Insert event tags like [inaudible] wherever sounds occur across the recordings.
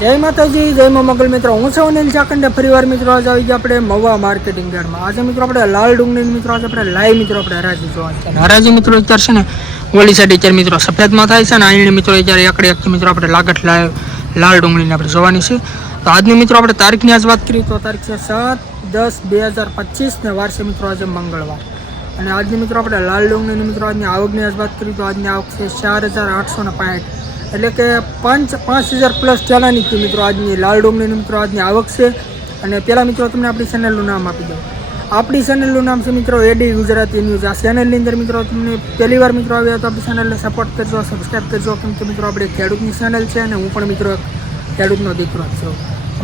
જય માતાજી, જય મા મંગલ મિત્રો. હું છું અનિલ ચાકંડે ફરીવાર મિત્રો, આજે આવી ગયા આપણે મવા માર્કેટિંગ યાર્ડમાં આજે મિત્રો આપણે લાલ ડુંગળી મિત્રો, આજે આપણે લાઈવ મિત્રો, આપણે હરાજી જોવા છે. હરાજી મિત્રો અત્યારે છે ને, ઓલી સાઈડ અત્યારે મિત્રો સફેદમાં થાય છે ને અહીંની મિત્રો અત્યારે એકડે એક મિત્રો આપણે લાગટ લાઈવ લાલ ડુંગળીને આપણે જોવાની છે. તો આજની મિત્રો આપણે તારીખની આજ વાત કરીએ તો તારીખ છે સાત દસ બે હજાર પચીસ ને મિત્રો આજે મંગળવાર. અને આજની મિત્રો આપણે લાલ ડુંગળીની મિત્રો આજની આવકની આજ વાત કરીએ તો આજની આવક છે ચાર હજાર આઠસો ને પાંઠ એટલે કે પાંચ પાંચ હજાર પ્લસ ચાલા છે મિત્રો આજની લાલ ડુંગળીની મિત્રો આજની આવક છે. અને પહેલાં મિત્રો તમને આપણી ચેનલનું નામ આપી દઉં. આપણી ચેનલનું નામ છે મિત્રો એડી ગુજરાતી ન્યૂઝ આ ચેનલની અંદર મિત્રો તમને પહેલી વાર મિત્રો આવ્યા તો આપણી ચેનલને સપોર્ટ કરજો સબસ્ક્રાઈબ કરજો, કેમ કે મિત્રો આપણે ખેડૂતની ચેનલ છે અને હું પણ મિત્રો ખેડૂતનો દીકરો છું.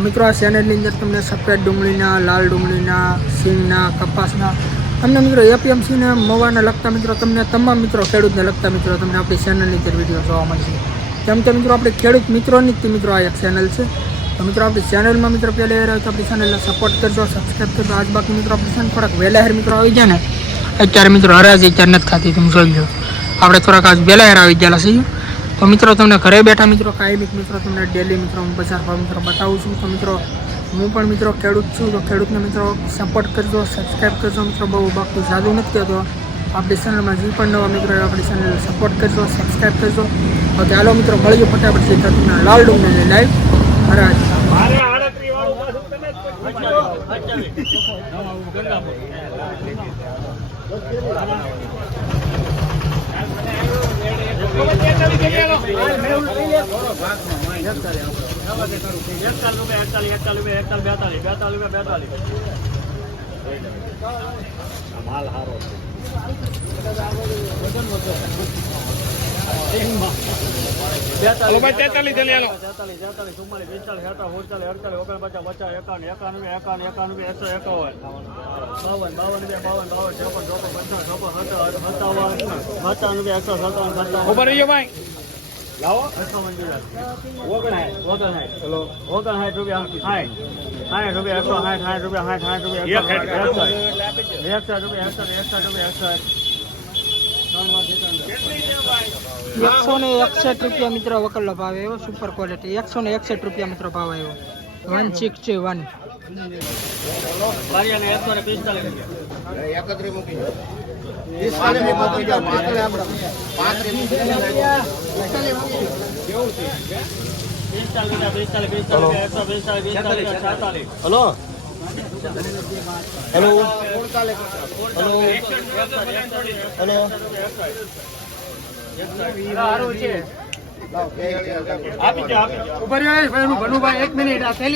મિત્રો આ ચેનલની અંદર તમને સફેદ ડુંગળીના, લાલ ડુંગળીના, સિંગના, કપાસના, તમને મિત્રો એપીએમસીને મવાને લગતા મિત્રો તમને તમામ મિત્રો ખેડૂતને લગતા મિત્રો તમને આપણી ચેનલની અંદર વીડિયો જોવા મળશે. કેમ કે મિત્રો, આપણે ખેડૂત મિત્રોની જ મિત્રો આ એક ચેનલ છે. તો મિત્રો, આપણી ચેનલમાં મિત્રો પહેલા હેર તો આપણી ચેનલને સપોર્ટ કરજો સબસ્ક્રાઈબ કરજો. આજ બાકી મિત્રો, આપણી ચેનલ થોડાક વહેલા હેર મિત્રો આવી જાય ને, અત્યારે મિત્રો હરાજી અત્યારે નથી ખાતી તમે જોઈ લો. આપણે થોડાક આજ વહેલા હેર આવી ગયેલા છીએ. તો મિત્રો, તમને ઘરે બેઠા મિત્રો, કાયમિક મિત્રો, તમને ડેલી મિત્રો, હું બજાર ભાવ મિત્રો બતાવું છું. તો મિત્રો, હું પણ મિત્રો ખેડૂત છું. તો ખેડૂતને મિત્રો સપોર્ટ કરજો સબસ્ક્રાઈબ કરજો. મિત્રો, બહુ બાકી જાદુ નથી કહેતો આપણી ચેનલમાં જે પણ નવા મિત્રો આપણી ચેનલને સપોર્ટ કરજો સબસ્ક્રાઈબ કરજો. તો ચાલો મિત્રો મળીએ ફટાફટ જે તમને લાલ ડુંગળી લાઈવ હરાજ. બેતાલીસ, બેતાલીસ બેતાલીસ. માલ હારો છે. બેતાલીસ, તેતાલીસ, તેતાલીસ, ચુમ્માલીસ, પિસ્તાલીસ, સત્તાવીસ, ઓગણચાલીસ, અડતાલીસ, ઓગણપચાસ, પચાસ, એકાવન, એકાવન, એકાવન, એકાવન, એકસો એકાવન. બાવન, બાવન બે બાવન, બાવન, ચોપન, ચોપન, પચાસ ચોપન, સત્તાવન, સત્તાવન, એકસો સત્તાવન, સત્તાવન. ઓગણસાઠ, ઓગણસાઠ. ઓગણસાઠ રૂપિયા, સાઠ. રૂપિયા, એકસો સાઠ, સાઠ રૂપિયા, સાઠ, સાઠ રૂપિયા, એકસો સાઠ, એકસઠ. રૂપિયા, એકસઠ, એકસઠ રૂપિયા, એકસઠ. એકસો ને એકસઠ રૂપિયા મિત્રો વકલનો ભાવ આવ્યો સુપર ક્વોલિટી એકસો ને એકસઠ રૂપિયા મિત્રો ભાવ આવ્યો વન સિક્સ સિક્સટી વન એકસો ને પિસ્તાલીસ રૂપિયા. પિસ્તાલીસ હલો હેલો હેલો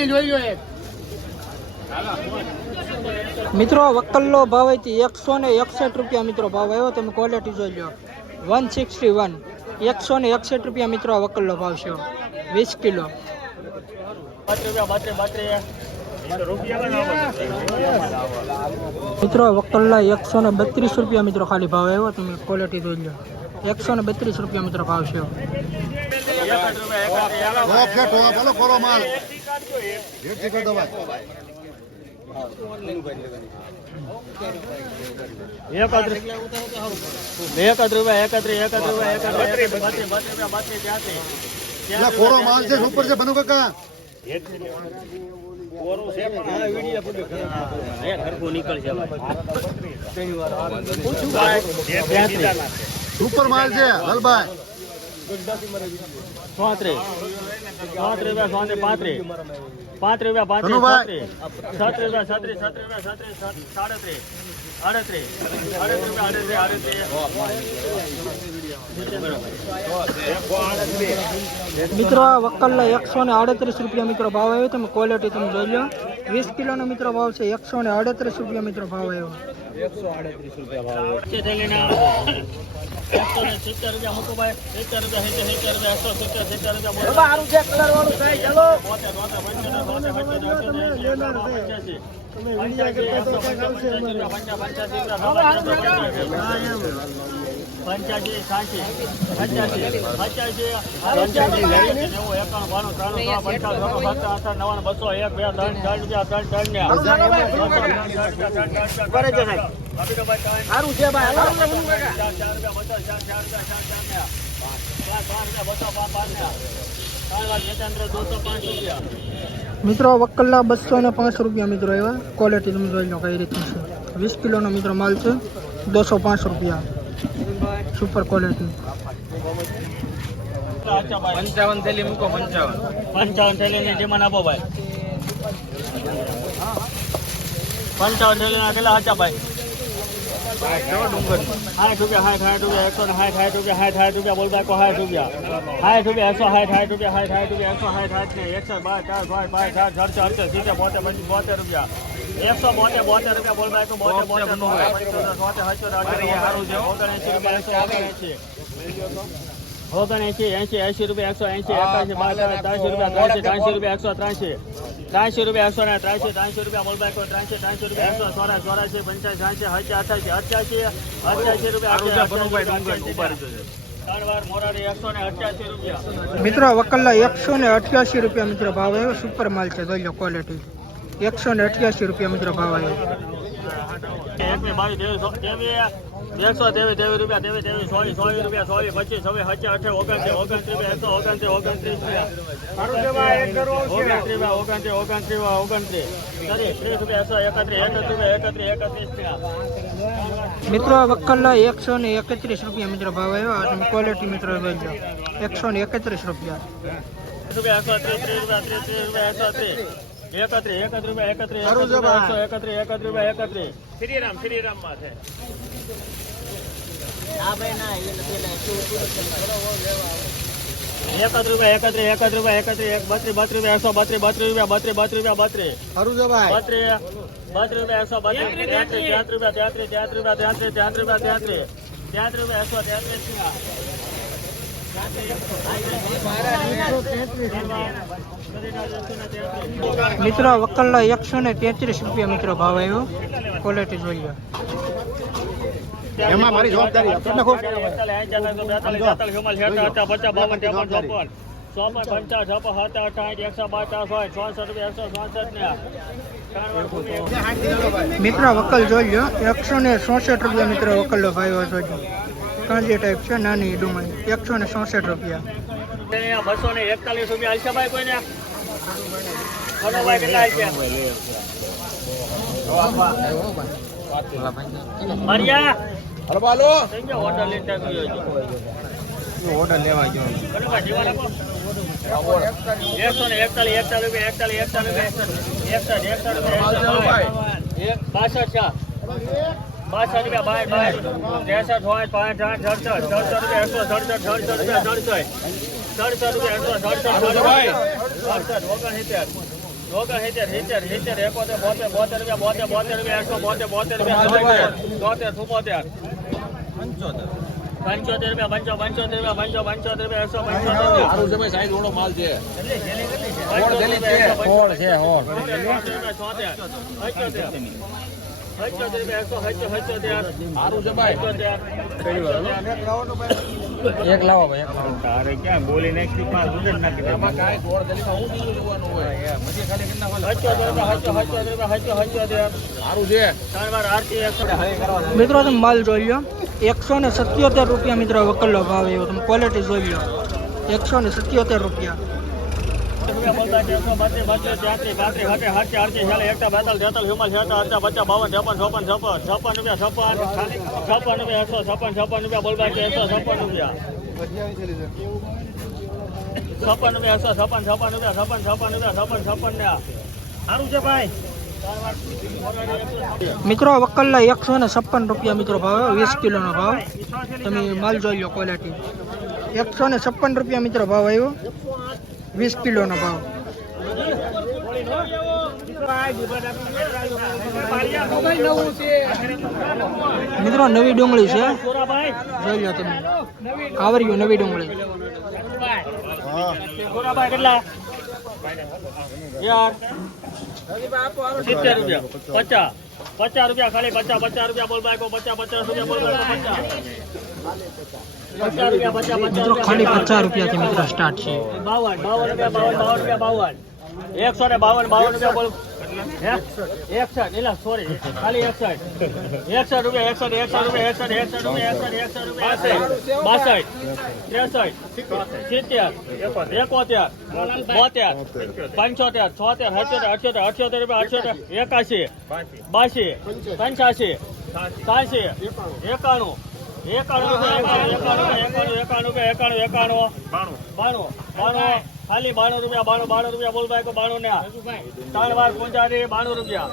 દો. મિત્રો વકલનો ભાવ હતી એકસો ને એકસઠ રૂપિયા મિત્રો ભાવ આવ્યો તમે ક્વોલિટી જોઈ લો. વન સિક્સટી વન એકસો ને એકસઠ રૂપિયા મિત્રો વકલ્લો વકલનો ભાવ છે. વીસ કિલો. મિત્રો વકલના એકસો ને બત્રીસ રૂપિયા મિત્રો ખાલી ભાવ આવ્યો તમે ક્વોલિટી જોઈ લો એકસો ને બત્રીસ રૂપિયા મિત્રો ભાવ છે એકસઠ રૂપિયા, એકસઠ, એકસઠ. બોલો કરો માલ રેટ કરી દો ભાઈ એકત્રીસ. એકત્રીસ રૂપિયા, એકત્રીસ રૂપિયા, બત્રીસ રૂપિયા, ત્યાંસી. કોરો માલ છે ઉપર છે બનુ કાકા સુપર માલ છે હલભાઈ પાંત્રીસ પાંત્રીસ રૂપિયા ચોત્રીસ પાંત્રીસ પાંત્રીસ રૂપિયા પાંત્રીસ સાત રૂપિયા સાત્રીસ છત્રીસ રૂપિયા છત્રીસ સાડત્રીસ આડત્રીસ આડત્રીસ મિત્રો, આ એકસો ને આડત્રીસ રૂપિયા મિત્રો ભાવ આવ્યો. તમે ક્વોલિટી તમે જોઈ લો. વીસ કિલોનો મિત્રો ભાવ છે એકસો ને આડત્રીસ રૂપિયા મિત્રો ભાવ આવ્યો એકસો ને રૂપિયા પંચોતેર પંચ્યાસી સાઠી પંચ્યાસી પંચ્યાસી પંચ્યાસી નેવું એકાણું બાણું ત્રાણું પંચાવન અઠાર નવ્વાણું બસો એક બે ત્રણ ચાર રૂપિયા સારું છે મિત્રો વક્કલના બસો ને પાંચ રૂપિયા મિત્રો એવા. ક્વોલિટી તમે જોઈ લો કઈ રીતનું છે. વીસ કિલોનો મિત્રો માલ છે. દોસો પાંચ રૂપિયા. સુપર ક્વોલિટી પંચાવન થેલી મૂકો પંચાવન. પંચાવન થેલી ની ડિમાન્ડ આપો ભાઈ. પંચાવન થેલી ના કેટલા હાચા ભાઈ? સાઠ રૂપિયા સાઠ સાઠ રૂપિયા એકસો ને સાઠ સાઠ રૂપિયા સાઠ સાઠ રૂપિયા બોલ બાકો સાઠ રૂપિયા. સાઠ રૂપિયા એકસો સાઠ સાઠ રૂપિયા સાઠ સાઠ રૂપિયા એકસો સાઠ સાઠ ને એકસો બાર ચાર પાંચ પાંચ સાઠ સડસો અડસો સિત્તેર બોતેર રૂપિયા. એકસો બોતેર બોતેર રૂપિયા બોલતા બાકો બોતેર બોતેર બોતેર બોતેર ઓગણએંસી રૂપિયા એકસો ઓગણએંસી ઓગણએંસી એંસી એંસી રૂપિયા એકસો એંસી એકાસી બાસઠ ત્રાસી રૂપિયા ત્રાસી ત્રાસી રૂપિયા એકસો ત્રાસી ત્રાસી રૂપિયા એકસો ને ત્રાસી ત્રણસો રૂપિયા બોલબાઈ કોઈ ત્રણસો ત્રણસો રૂપિયા એકસો સોળા છે પંચાસી ત્રણસો અઠ્યાસી અઠ્યાસી અઠ્યાસી રૂપિયા. અઠ્યાસી મિત્રો વકલ્લા એકસો ને અઠ્યાસી રૂપિયા મિત્રો ભાવ આવ્યો. સુપર માલ છે જોઈ લો ક્વોલિટી એકસો ને અઠ્યાસી રૂપિયા મિત્રો ભાવ આવ્યો. એકસો ત્રેવીસ ત્રેવીસ રૂપિયા ત્રેવીસ ત્રેવીસ સોળી સોળી રૂપિયા સોળી પચીસ હવે હજાર અઠે ઓગણત્રીસ ઓગણત્રીસ રૂપિયા એકસો ઓગણત્રીસ ઓગણત્રીસ ઓગણત્રીસ ઓગણત્રીસ ઓગણત્રીસ ઓગણત્રીસ. કરી ત્રીસ રૂપિયા એકસો એકત્રીસ એકત્રીસ રૂપિયા એકત્રીસ એકત્રીસ રૂપિયા. મિત્રો વક્કલના એકસો ને એકત્રીસ રૂપિયા મિત્રો ભાવ આવ્યો. તમે ક્વોલિટી મિત્રો એકસો ને એકત્રીસ રૂપિયા. રૂપિયા એકસો ત્રીસ રૂપિયા ત્રીસ રૂપિયા એકસો ત્રીસ. એકત્રીસ રૂપિયા એકત્રીસ રૂપિયા એકસો એકત્રીસ એકત્રીસ રૂપિયા એકત્રીસ શ્રીરામ શ્રીરામમાં છે. એકત્રીસ રૂપિયા એકત્રીસ એકત્રીસ રૂપિયા એકત્રીસ એક બત્રીસ બત્રીસ રૂપિયા એકસો બત્રીસ બત્રીસ રૂપિયા બત્રીસ બત્રીસ રૂપિયા બત્રીસ સારું બત્રીસ બત્રીસ રૂપિયા એકસો બત્રીસ તેત્રીસ તેત્રીસ રૂપિયા તેત્રીસ તેત્રીસ રૂપિયા તેત્રીસ તેત્રીસ રૂપિયા તેત્રીસ તેત્રીસ રૂપિયા એકસો તેત્રીસ મિત્રો વકલ્લા એકસો ને તેત્રીસ રૂપિયા મિત્રો ભાવ આવ્યો ક્વોલિટી જોઈએ એમાં મારી જવાબદારી મિત્રો વકલ જોઈ લો એકસો ને ચોસઠ રૂપિયા મિત્રો વકલ ભાવ જોઈ લો કાંજી ટાઈપ છે નાની ડુંગળી એકસો ને ચોસઠ રૂપિયા બસો ને એકતાલીસ રૂપિયા હાલશે ભાઈ કોઈને ખનો ભાઈ કેટલા હાલશે મારિયા હલો થઈ ગયો હોટલ લીધા ગયો ઓર્ડર લેવા ગયો એકસો ને એકતાલીસ એકતાલીસ રૂપિયા એકતાલીસ એકતાલીસ રૂપિયા એકસઠ એકસઠ રૂપિયા એક બાસઠ છે બાસઠ રૂપિયા બાર બાર ત્રેસઠ હોય પાંચ આઠ સડસઠ. સડસઠ રૂપિયા એકસો સડસઠ સડસઠ રૂપિયા સડસઠ. સડસઠ રૂપિયા એકસો સડસઠ સડસઠ ઓગણસિત્તેર ઓગણસિત્તેર સિત્તેર. સિત્તેર એકોતેર બોતેર બોતેર રૂપિયા બોતેર બોતેર રૂપિયા એકસો બોતેર બોતેર રૂપિયા તોતેર ચુમ્મોતેર પંચોતેર રૂપિયા પંચો પંચોતેર રૂપિયા પંચો પંચોતેર રૂપિયા એકસો પંચોતેર માલ છે. પંચોતેર રૂપિયા ભાઈ એક લાવો ભાઈ તારે ક્યાં બોલી નાખી પાંચ દુકાન નાખી એમાં કાંઈ ગોળ દલીમાં હું બીજું જોવાનું હોય. પછી ખાલી કેટલા મિત્રો તમે માલ જોઈ લો. એકસો ને સત્યોતેર રૂપિયા મિત્રો વકલ્લો ભાવ એવો. તમે ક્વોલિટી જોઈ લો. એકસો ને સત્યોતેર રૂપિયા. છપ્પન છપ્પન છપ્પન છપ્પન રૂપિયા, છપ્પન છપ્પન રૂપિયા, એકસો, છપ્પન છપ્પન રૂપિયા બોલતા છપ્પન છપ્પન રૂપિયા છપ્પન છપ્પન રૂપિયા, છપ્પન છપ્પન રૂપિયા ભાઈ. મિત્રો વકલ્લા એકસો ને છપ્પન રૂપિયા મિત્રો ભાવ વીસ કિલોનો ભાવ. તમે માલ જોઈ લો ક્વોલિટી એકસો ને છપ્પન રૂપિયા મિત્રો ભાવ આવ્યો. વીસ કિલોનો ભાવ. મિત્રો, નવી ડુંગળી છે. જોઈ લો તમે. કાવરિયું નવી ડુંગળી. પચાસ પચાસ રૂપિયા ખાલી, પચાસ પચાસ રૂપિયા બોલ બાય, પચાસ પચાસ રૂપિયા બોલ બાય, પચાસ. રૂપિયા મિત્રો ખાલી પચાસ રૂપિયાથી મિત્રો સ્ટાર્ટ છે. બાવન બાવન રૂપિયા બાવન બાવન રૂપિયા બાવન. એકસો ને બાવન બાવન રૂપિયા બોલ. હે? એકસઠ. એલા સોરી ખાલી એકસઠ. એકસઠ રૂપિયા એકસઠ એકસઠ રૂપિયા એકસઠ એકસઠ રૂપિયા એકસઠ એકસઠ રૂપિયા. બાસઠ. ત્રેસઠ. સિત્તેર. એકોતેર. બોતેર. પંચોતેર. છોતેર. અઠ્યોતેર અઠ્યોતેર અઠ્યોતેર રૂપિયા અઠ્યોતેર. એકાશી. બાસી. પંચ્યાસી. સાસી. એકાણું. ખાલી બાણું રૂપિયા બાણું બાણું રૂપિયા બોલ ભાઈ બાણું ને ત્રણ વાર પંચાસી બાણું રૂપિયા.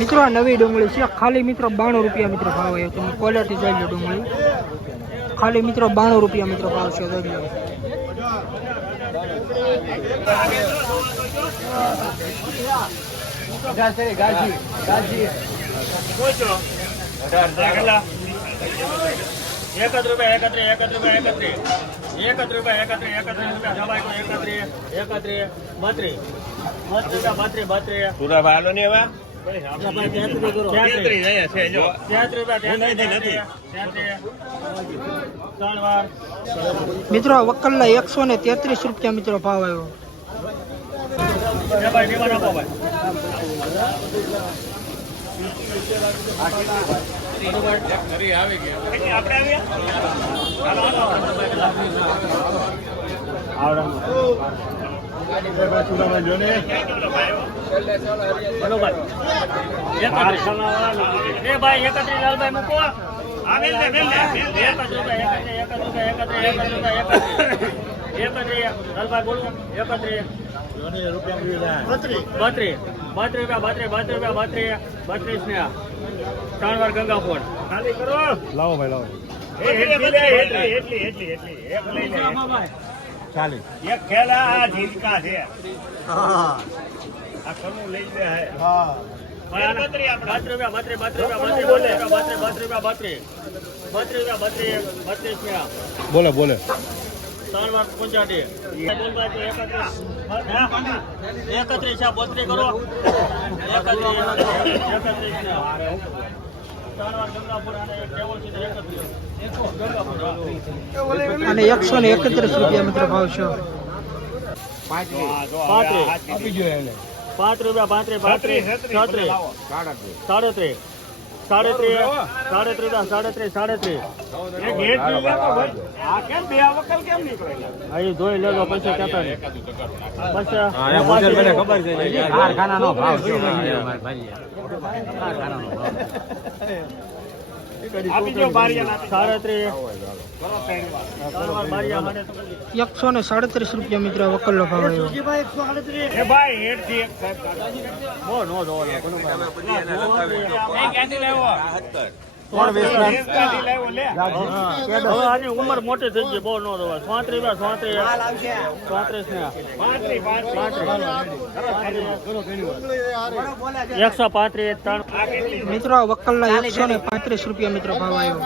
મિત્રો આ નવી ડુંગળી છે. ખાલી મિત્રો બાણું રૂપિયા મિત્રો ભાવ આવ્યો તમે ક્વોલિટી જોઈ લો ડુંગળી. ખાલી મિત્રો બાણું રૂપિયા મિત્રો ભાવ છે. જોઈ લો. એકત્ર રૂપિયા એકત્ર એકત્ર રૂપિયા એકત્ર એકત્ર રૂપિયા એકત્ર એકત્રીસ રૂપિયા. સવાઈ કોઈ એકત્રીસ એકત્રીસ બત્રીસ. બત્રીસ રૂપિયા પૂરા ભાલો ને એવા? તેત્રીસ તેત્રીસ મિત્રો વકલના એકસો ને તેત્રીસ રૂપિયા મિત્રો ભાવ આવ્યો. આપો ભાઈ ઘરે આવી. ગયા આપણે આવીએ એ ભાઈ એકત્રીસ લાલભાઈ મૂકો એકત્રીસ રૂપિયા, એકત્રીસ, એકત્રીસ રૂપિયા, એકત્રીસ, એકત્રીસ બત્રીસ બત્રીસ? રૂપિયા બત્રીસ બત્રીસ રૂપિયા બત્રીસ. બત્રીસ ને ત્રણ વાર ગંગાફોડ ખાલી કરો. લાવો ભાઈ લાવો. બોલે. બોલે. ત્રણ વાર પંચાટી એકત્રીસ છે બોત્રી કરો. એકત્રીસ. એકત્રીસ અને એકસો ને એકત્રીસ રૂપિયા મિત્ર ભાવ છે. પાંત્રીસ. પાંચ રૂપિયા પાંત્રીસ પાંત્રીસ. છત્રીસ સાડત્રીસ. સાડત્રીસ સાડત્રીસ સાડત્રીસ સાડત્રીસ અહીં જોઈ લેજો પછી કેતા નહીં. પછી ભાવ સાડત્રીસ [laughs] એકસો ને સાડત્રીસ રૂપિયા મિત્રો વકલનો ભાવ આવ્યો. આની ઉંમર મોટી થઈ ગઈ બહુ નો જોવાય સોત્રીસ બા સોત્રીસ સોત્રીસ ને એકસો પાંત્રીસ ત્રણ. મિત્રો આ વકલના એકસો ને પાંત્રીસ રૂપિયા મિત્રો ભાવ આવ્યો.